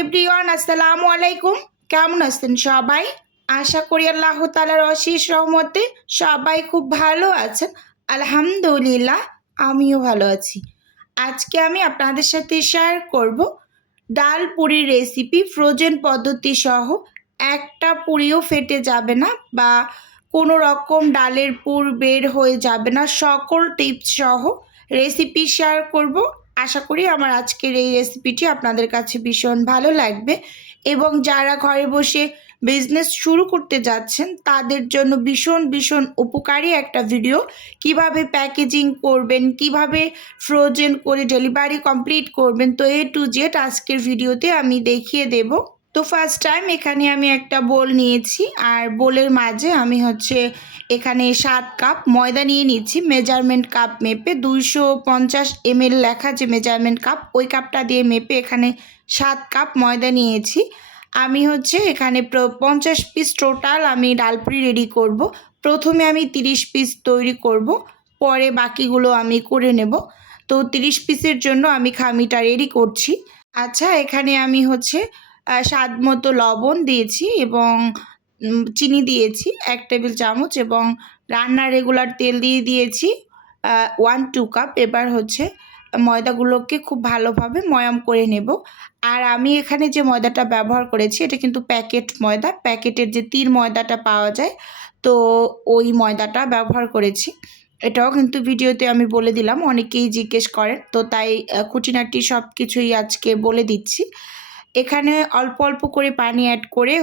Everyone, আসসালামু আলাইকুম। কেমন আছেন সবাই? আশা করি আল্লাহ তাআলার অশেষ রহমতে সবাই খুব ভালো আছেন। আলহামদুলিল্লাহ, আমিও ভালো আছি। আজকে আমি আপনাদের সাথে শেয়ার করব ডাল পুরির রেসিপি, ফ্রোজেন পদ্ধতি সহ। একটা পুরিও ফেটে যাবে না বা কোনো রকম ডালের পুর বের হয়ে যাবে না, সকল টিপস সহ রেসিপি শেয়ার করব। আশা করি আমার আজকের এই রেসিপিটি আপনাদের কাছে ভীষণ ভালো লাগবে এবং যারা ঘরে বসে বিজনেস শুরু করতে যাচ্ছেন তাদের জন্য ভীষণ ভীষণ উপকারী একটা ভিডিও। কিভাবে প্যাকেজিং করবেন, কিভাবে ফ্রোজেন করে ডেলিভারি কমপ্লিট করবেন, তো এ টু জেড আজকের ভিডিওতে আমি দেখিয়ে দেব। তো ফার্স্ট টাইম এখানে আমি একটা বোল নিয়েছি, আর বোলের মাঝে আমি এখানে 7 কাপ ময়দা নিয়ে নিচ্ছি। মেজারমেন্ট কাপ মেপে 250 ml লেখা যে মেজারমেন্ট কাপ, ওই কাপটা দিয়ে মেপে এখানে 7 কাপ ময়দা নিয়েছি। আমি এখানে 50 পিস টোটাল আমি ডালপুরি রেডি করব। প্রথমে আমি 30 পিস তৈরি করব, পরে বাকিগুলো আমি করে নেব। তো 30 পিসের জন্য আমি খামিটা রেডি করছি। আচ্ছা, এখানে আমি স্বাদ মতো লবণ দিয়েছি এবং চিনি দিয়েছি 1 টেবিল চামচ, এবং রান্নার রেগুলার তেল দিয়ে দিয়েছি 1-2 কাপ। এবার ময়দাগুলোকে খুব ভালোভাবে ময়াম করে নেব। আর আমি এখানে যে ময়দাটা ব্যবহার করেছি এটা কিন্তু প্যাকেট ময়দা, প্যাকেটের যে তীর ময়দাটা পাওয়া যায়, তো ওই ময়দাটা ব্যবহার করেছি। এটাও কিন্তু ভিডিওতে আমি বলে দিলাম, অনেকেই জিজ্ঞেস করেন, তো তাই খুঁটিনাটি সব কিছুই আজকে বলে দিচ্ছি। এখানে অল্প অল্প করে পানি অ্যাড করে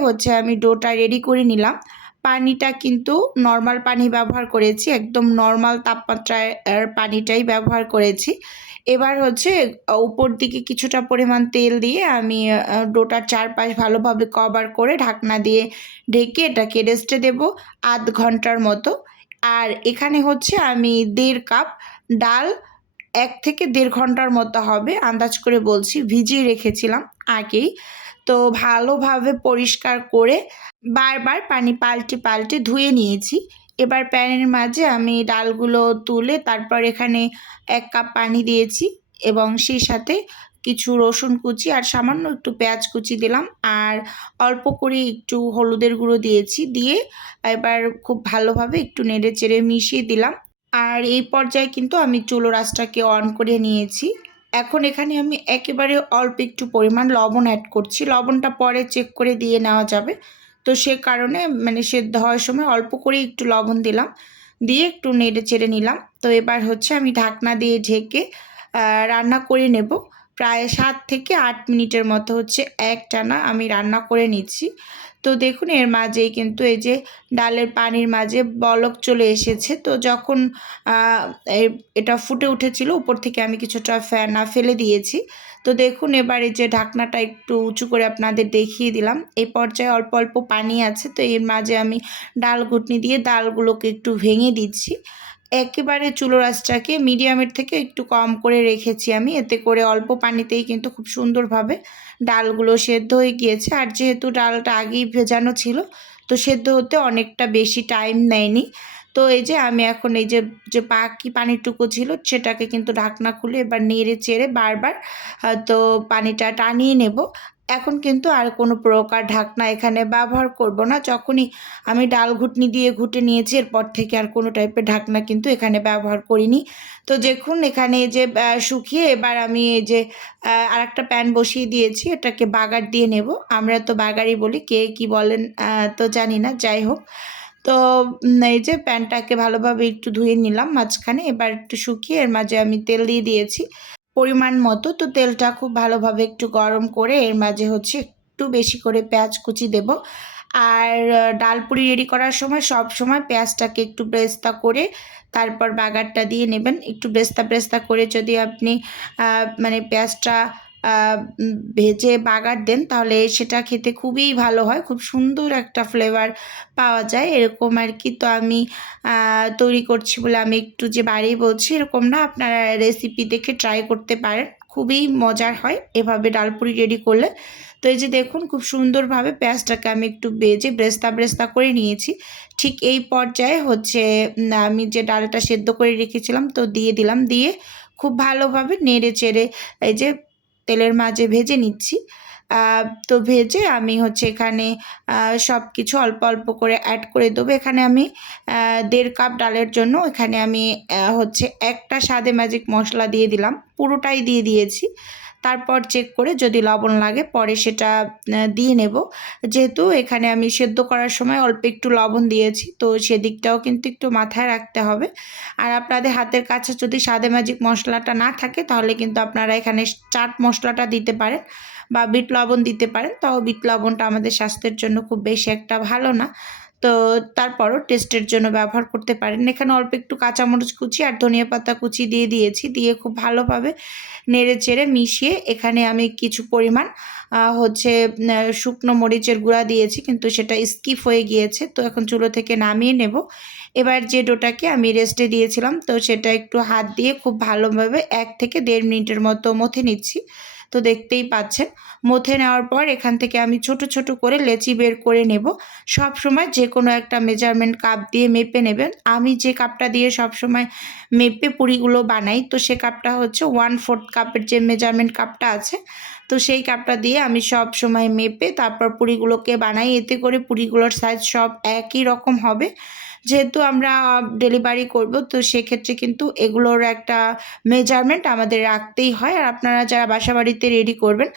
আমি ডোটা রেডি করে নিলাম। পানিটা কিন্তু নর্মাল পানি ব্যবহার করেছি, একদম নর্মাল তাপমাত্রায় পানিটাই ব্যবহার করেছি। এবার উপর দিকে কিছুটা পরিমাণ তেল দিয়ে আমি ডোটার চারপাশ ভালোভাবে কভার করে ঢাকনা দিয়ে ঢেকে এটাকে রেস্টে দেব আধ ঘন্টার মতো। আর এখানে আমি 1.5 কাপ ডাল 1 থেকে 1.5 ঘন্টার মতো হবে, আন্দাজ করে বলছি, ভিজিয়ে রেখেছিলাম আগেই। তো ভালোভাবে পরিষ্কার করে বারবার পানি পাল্টে পাল্টে ধুয়ে নিয়েছি। এবার প্যানের মাঝে আমি ডালগুলো তুলে তারপর এখানে 1 কাপ পানি দিয়েছি এবং সেই সাথে কিছু রসুন কুচি আর সামান্য একটু পেঁয়াজ কুচি দিলাম, আর অল্প করে একটু হলুদের গুঁড়ো দিয়েছি। দিয়ে এবার খুব ভালোভাবে একটু নেড়ে চেড়ে মিশিয়ে দিলাম। আর এই পর্যায়ে কিন্তু আমি চুলোর আঁচটাকে অন করে নিয়েছি। এখন এখানে আমি একেবারে অল্প একটু পরিমাণ লবণ অ্যাড করছি। লবণটা পরে চেক করে দিয়ে নেওয়া যাবে, তো সে কারণে সেদ্ধ হওয়ার সময় অল্প করে একটু লবণ দিলাম, দিয়ে একটু নেড়ে চেড়ে নিলাম। তো এবার আমি ঢাকনা দিয়ে ঢেকে রান্না করে নেব। প্রায় 7 থেকে 8 মিনিটের মতো একটানা আমি রান্না করে নিচ্ছি। তো দেখুন, এর মাঝেই কিন্তু এই যে ডালের পানির মাঝে বলক চলে এসেছে। তো যখন এটা ফুটে উঠেছিল, উপর থেকে আমি কিছুটা ফেনা ফেলে দিয়েছি। তো দেখুন, এবার এই যে ঢাকনাটা একটু উঁচু করে আপনাদের দেখিয়ে দিলাম। এই পর্যায়ে অল্প অল্প পানি আছে, তো এর মাঝে আমি ডাল ঘুটনি দিয়ে ডালগুলোকে একটু ভেঙে দিচ্ছি। একেবারে চুলোর আঁচটাকে মিডিয়ামের থেকে একটু কম করে রেখেছি আমি, এতে করে অল্প পানিতেই কিন্তু খুব সুন্দরভাবে ডালগুলো সেদ্ধ হয়ে গিয়েছে। আর যেহেতু ডালটা আগেই ভেজানো ছিল, তো সেদ্ধ হতে অনেকটা বেশি টাইম নেয়নি। তো এই যে আমি এখন এই যে বাকি পানিটুকু ছিল সেটাকে কিন্তু ঢাকনা খুলে এবার নেড়ে চেড়ে বারবার তো পানিটা টানিয়ে নেব। এখন কিন্তু আর কোনো প্রকার ঢাকনা এখানে ব্যবহার করব না। যখনই আমি ডাল ঘুটনি দিয়ে ঘুটে নিয়েছি, এরপর থেকে আর কোনো টাইপের ঢাকনা কিন্তু এখানে ব্যবহার করিনি। তো দেখুন, এখানে যে শুকিয়ে এবার আমি এই যে আরেকটা প্যান বসিয়ে দিয়েছি, এটাকে বাগার দিয়ে নেব। আমরা তো বাগারই বলি, কে কি বলেন তো জানি না, যাই হোক। তো এই যে প্যানটাকে ভালোভাবে একটু ধুয়ে নিলাম মাঝখানে। এবার একটু শুকিয়ে এর মাঝে আমি তেল দিয়ে দিয়েছি পরিমাণ মতো। তো তেলটা খুব ভালোভাবে একটু গরম করে এর মাঝে একটু বেশি করে পেঁয়াজ কুচি দেব। আর ডালপুরি রেডি করার সময় সব সময় পেঁয়াজটাকে একটু ব্রেস্তা করে তারপর বাগারটা দিয়ে নেবেন। একটু ব্রেস্তা করে যদি আপনি পেঁয়াজটা ভেজে বাগার দেন, তাহলে সেটা খেতে খুবই ভালো হয়, খুব সুন্দর একটা ফ্লেভার পাওয়া যায় এরকম আর কি। তো আমি তৈরি করছি বলে আমি একটু যে বাড়িয়ে বলছি এরকম না, আপনারা রেসিপি দেখে ট্রাই করতে পারেন, খুবই মজার হয় এভাবে ডালপুরি রেডি করলে। তো এই যে দেখুন, খুব সুন্দরভাবে পেঁয়াজটাকে আমি একটু ভেজে ব্রেস্তা করে নিয়েছি। ঠিক এই পর্যায়ে আমি যে ডালটা সেদ্ধ করে রেখেছিলাম তো দিয়ে দিলাম, দিয়ে খুব ভালোভাবে নেড়ে চেড়ে এই যে তেলের মাঝে ভেজে নিচ্ছি। তো ভেজে আমি হচ্ছে এখানে সব কিছু অল্প অল্প করে অ্যাড করে দেবো। এখানে আমি 1.5 কাপ ডালের জন্য এখানে আমি হচ্ছে একটা স্বাদে ম্যাজিক মশলা দিয়ে দিলাম, পুরোটাই দিয়ে দিয়েছি। তারপর চেক করে যদি লবণ লাগে পরে সেটা দিয়ে নেব। যেহেতু এখানে আমি সেদ্ধ করার সময় অল্প একটু লবণ দিয়েছি, তো সেদিকটাও কিন্তু একটু মাথায় রাখতে হবে। আর আপনাদের হাতের কাছে যদি স্বাদে ম্যাজিক মশলাটা না থাকে তাহলে কিন্তু আপনারা এখানে চাট মশলাটা দিতে পারেন বা বিট লবণ দিতে পারেন। তাও বিট লবণটা আমাদের স্বাস্থ্যের জন্য খুব বেশি একটা ভালো না, তো তারপরও টেস্টের জন্য ব্যবহার করতে পারেন। এখানে অল্প একটু কাঁচামরিচ কুচি আর ধনিয়া পাতা কুচি দিয়ে দিয়েছি, দিয়ে খুব ভালোভাবে নেড়ে চেড়ে মিশিয়ে এখানে আমি কিছু পরিমাণ হচ্ছে শুকনো মরিচের গুঁড়া দিয়েছি, কিন্তু সেটা স্কিপ হয়ে গিয়েছে। তো এখন চুলো থেকে নামিয়ে নেব। এবার যে ডোটাকে আমি রেস্টে দিয়েছিলাম তো সেটা একটু হাত দিয়ে খুব ভালোভাবে 1 থেকে 1.5 মিনিটের মতো মথে নিচ্ছি। তো দেখতেই পাচ্ছেন মথে নেওয়ার পর এখান থেকে আমি ছোট ছোট করে লেচি বের করে নেব। সব সময় যে কোনো একটা মেজারমেন্ট কাপ দিয়ে মেপে নেবেন। আমি যে কাপটা দিয়ে সব সময় মেপে পুরিগুলো বানাই তো সে কাপটা হচ্ছে 1/4 কাপের যে মেজারমেন্ট কাপটা আছে, তো সেই কাপটা দিয়ে আমি সব সময় মেপে তারপর পুরিগুলোকে বানাই। এতে করে পুরিগুলোর সাইজ সব একই রকম হবে। যেহেতু আমরা ডেলিভারি করব তো সেক্ষেত্রে কিন্তু এগুলোর একটা মেজারমেন্ট আমাদের রাখতেই হয়। আর আপনারা যারা বাসাবাড়িতে রেডি করবেন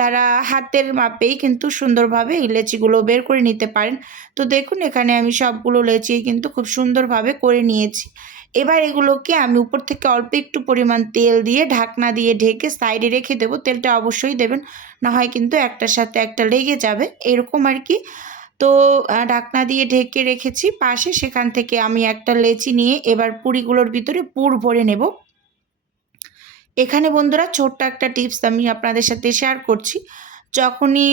তারা হাতের মাপেই কিন্তু সুন্দরভাবে এই লেচিগুলো বের করে নিতে পারেন। তো দেখুন এখানে আমি সবগুলো লেচি কিন্তু খুব সুন্দরভাবে করে নিয়েছি। এবার এগুলোকে আমি উপর থেকে অল্প একটু পরিমাণ তেল দিয়ে ঢাকনা দিয়ে ঢেকে সাইডে রেখে দেবো। তেলটা অবশ্যই দেবেন, না হয় কিন্তু একটার সাথে একটা লেগে যাবে, এরকম আর কি। তো ঢাকনা দিয়ে ঢেকে রেখেছি পাশে। সেখান থেকে আমি একটা লেচি নিয়ে এবার পুরিগুলোর ভিতরে পুর ভরে নেব। এখানে বন্ধুরা ছোট্ট একটা টিপস আমি আপনাদের সাথে শেয়ার করছি। যখনই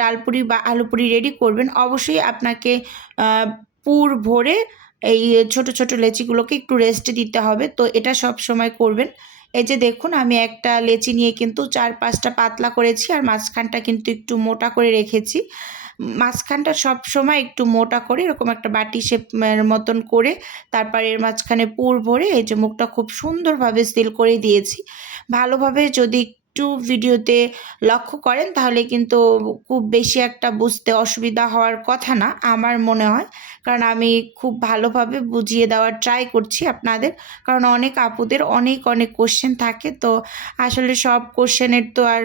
ডালপুরি বা আলুপুরি রেডি করবেন অবশ্যই আপনাকে পুর ভরে এই ছোট ছোট লেচিগুলোকে একটু রেস্টে দিতে হবে। তো এটা সব সময় করবেন। এই যে দেখুন আমি একটা লেচি নিয়ে কিন্তু 4-5টা পাতলা করেছি আর মাঝখানটা কিন্তু একটু মোটা করে রেখেছি। মাঝখানটা সব সময় একটু মোটা করে এরকম একটা বাটি শেপের মতন করে তারপর এর মাঝখানে পুর ভরে এই যে মুখটা খুব সুন্দরভাবে সিল করে দিয়েছি। ভালোভাবে যদি একটু ভিডিওতে লক্ষ্য করেন তাহলে কিন্তু খুব বেশি একটা বুঝতে অসুবিধা হওয়ার কথা না আমার মনে হয়, কারণ আমি খুব ভালোভাবে বুঝিয়ে দেওয়ার ট্রাই করছি আপনাদের। কারণ অনেক আপুদের অনেক অনেক কোশ্চেন থাকে, তো আসলে সব কোশ্চেনের তো আর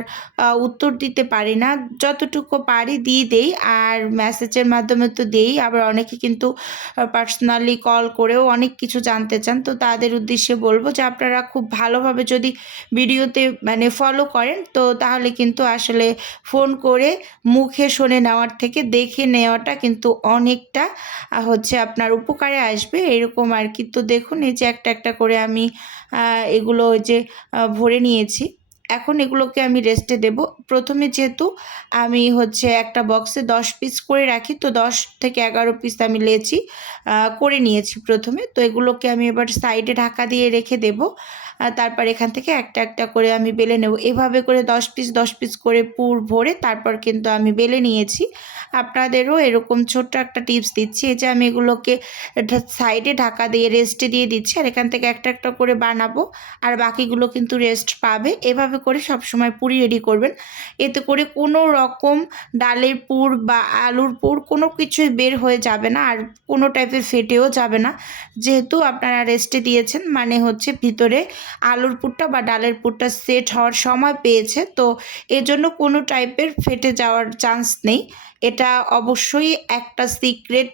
উত্তর দিতে পারি না, যতটুকু পারি দিয়ে দেই আর মেসেজের মাধ্যমে তো দেই। আবার অনেকে কিন্তু পার্সোনালি কল করেও অনেক কিছু জানতে চান। তো তাদের উদ্দেশ্যে বলবো যে আপনারা খুব ভালোভাবে যদি ভিডিওতে মানে ফলো করেন তো তাহলে কিন্তু আসলে ফোন করে মুখে শুনে নেওয়ার থেকে দেখে নেওয়াটা কিন্তু অনেকটা হচ্ছে আপনার উপকারে আসবে, এরকম আর কি। তো দেখুন এই যে একটা একটা করে আমি এগুলো ওই যে ভরে নিয়েছি। এখন এগুলোকে আমি রেস্টে দেব। প্রথমে যেহেতু আমি হচ্ছে একটা বক্সে 10 পিস করে রাখি, তো 10 থেকে 11 পিস আমি লেচি করে নিয়েছি প্রথমে। তো এগুলোকে আমি এবার সাইডে ঢাকা দিয়ে রেখে দেব। তারপর এখান থেকে একটা একটা করে আমি বেলে নেব। এভাবে করে 10 পিস করে পুর ভরে তারপর কিন্তু আমি বেলে নিয়েছি। আপনাদেরও এরকম ছোট্ট একটা টিপস দিচ্ছি। এই যে আমি এগুলোকে সাইডে ঢাকা দিয়ে রেস্টে দিয়ে দিচ্ছি আর এখান থেকে একটা একটা করে বানাবো আর বাকিগুলো কিন্তু রেস্ট পাবে। এভাবে করে সবসময় পুরি রেডি করবেন। এতে করে কোনো রকম ডালের পুর বা আলুর পুর কোনো কিছুই বের হয়ে যাবে না আর কোনো টাইপের ফেটেও যাবে না। যেহেতু আপনারা রেস্টে দিয়েছেন মানে হচ্ছে ভিতরে আলুর পুরটা বা ডালের পুরটা সেট হওয়ার সময় পেয়েছে, তো এজন্য কোনো টাইপের ফেটে যাওয়ার চান্স নেই। এটা অবশ্যই একটা সিক্রেট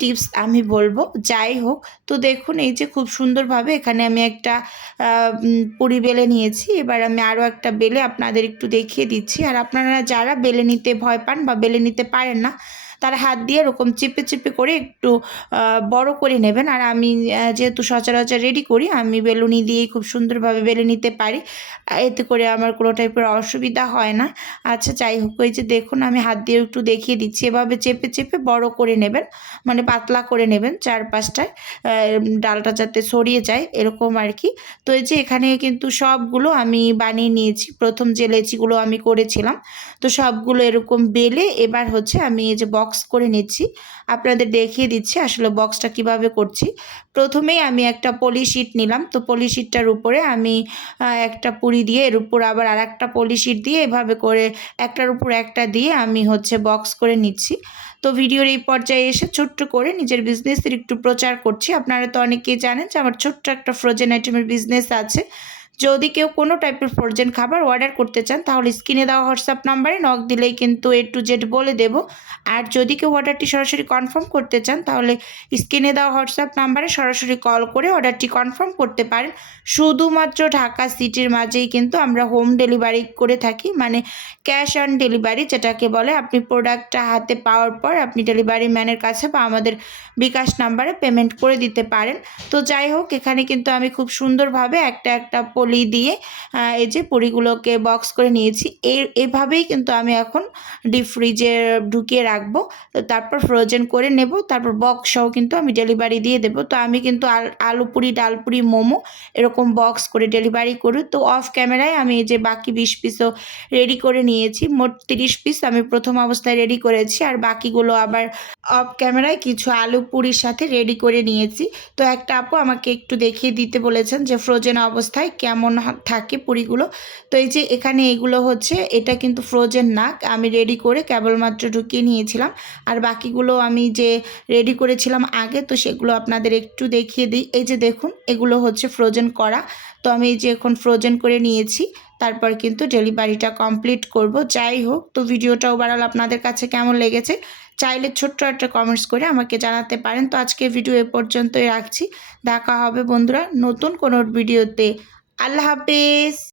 টিপস আমি বলবো। যাই হোক, তো দেখুন এই যে খুব সুন্দরভাবে এখানে আমি একটা পুরি বেলে নিয়েছি। এবার আমি আরও একটা বেলে আপনাদের একটু দেখিয়ে দিচ্ছি। আর আপনারা যারা বেলে নিতে ভয় পান বা বেলে নিতে পারেন না তারা হাত দিয়ে এরকম চেপে চেপে করে একটু বড় করে নেবেন। আর আমি যেহেতু সচরাচর রেডি করি আমি বেলুনি দিয়েই খুব সুন্দরভাবে বেলে নিতে পারি, এতে করে আমার কোনো টাইপের অসুবিধা হয় না। আচ্ছা যাই হোক, ওই যে দেখুন আমি হাত দিয়ে একটু দেখিয়ে দিচ্ছি। এভাবে চেপে চেপে বড় করে নেবেন, মানে পাতলা করে নেবেন চারপাশটায়, ডালটা যাতে ছড়িয়ে যায় এরকম আর কি। তো এই যে এখানে কিন্তু সবগুলো আমি বানিয়ে নিয়েছি। প্রথম যে লেচিগুলো আমি করেছিলাম তো সবগুলো এরকম বেলে এবার হচ্ছে আমি এই যে বক্স বক্স করে নিচ্ছি। আপনাদের দেখিয়ে দিচ্ছি আসলে বক্সটা কিভাবে করছি। প্রথমেই আমি একটা পলি শিট নিলাম। তো পলি শিটটার উপরে আমি একটা পুরি দিয়ে এর উপর আবার আরেকটা পলি শিট দিয়ে এভাবে করে একটার উপর একটা দিয়ে আমি বক্স করে নিচ্ছি। তো ভিডিওর এই পর্যায়ে এসে ছোট্ট করে নিজের বিজনেসের একটু প্রচার করছি। আপনারা তো অনেকেই জানেন যে আমার ছোট্ট একটা ফ্রোজেন আইটেমের বিজনেস আছে। যদি কেউ কোনো টাইপের ফ্রোজেন খাবার অর্ডার করতে চান তাহলে স্ক্রিনে দেওয়া হোয়াটসঅ্যাপ নাম্বারে নক দিলেই কিন্তু A to Z বলে দেব। আর যদি কেউ অর্ডারটি সরাসরি কনফার্ম করতে চান তাহলে স্ক্রিনে দেওয়া হোয়াটসঅ্যাপ নাম্বারে সরাসরি কল করে অর্ডারটি কনফার্ম করতে পারেন। শুধুমাত্র ঢাকা সিটির মাঝেই কিন্তু আমরা হোম ডেলিভারি করে থাকি, মানে ক্যাশ অন ডেলিভারি যেটাকে বলে। আপনি প্রোডাক্টটা হাতে পাওয়ার পর আপনি ডেলিভারি ম্যানের কাছে বা আমাদের বিকাশ নাম্বারে পেমেন্ট করে দিতে পারেন। তো যাই হোক, এখানে কিন্তু আমি খুব সুন্দরভাবে একটা একটা পলি দিয়ে এই যে পুরিগুলোকে বক্স করে নিয়েছি। এভাবেই কিন্তু আমি এখন ডিপ ফ্রিজে ঢুকিয়ে রাখবো। তারপর ফ্রোজেন করে নেব, তারপর বক্স সহ কিন্তু আমি ডেলিভারি দিয়ে দেবো। তো আমি কিন্তু আলু পুরি, ডাল পুরি, মোমো এরকম বক্স করে ডেলিভারি করি। তো অফ ক্যামেরায় আমি এই যে বাকি 20 পিসও রেডি করে নিয়েছি। মোট 30 পিস আমি প্রথম অবস্থায় রেডি করেছি, আর বাকিগুলো আবার অফ ক্যামেরায় কিছু আলু পুরির সাথে রেডি করে নিয়েছি। তো একটা আপু আমাকে একটু দেখিয়ে দিতে বলেছেন যে ফ্রোজেন অবস্থায় কেমন থাকে পুরিগুলো। তো এই যে এখানে এগুলো এটা কিন্তু ফ্রোজেন না, আমি রেডি করে কেবলমাত্র ঢুকিয়ে নিয়েছিলাম। আর বাকিগুলো আমি যে রেডি করেছিলাম আগে, তো সেগুলো আপনাদের একটু দেখিয়ে দিই। এই যে দেখুন, এগুলো ফ্রোজেন করা। তো আমি এই যে এখন ফ্রোজেন করে নিয়েছি, তারপর কিন্তু ডেলিভারিটা কমপ্লিট করব। যাই হোক, তো ভিডিওটা ওভারঅল আপনাদের কাছে কেমন লেগেছে চাইলে ছোট্ট একটা কমেন্টস করে আমাকে জানাতে পারেন। তো আজকে ভিডিও এ পর্যন্তই রাখছি। দেখা হবে বন্ধুরা নতুন কোনো ভিডিওতে। আল্লাহ হাফেজ।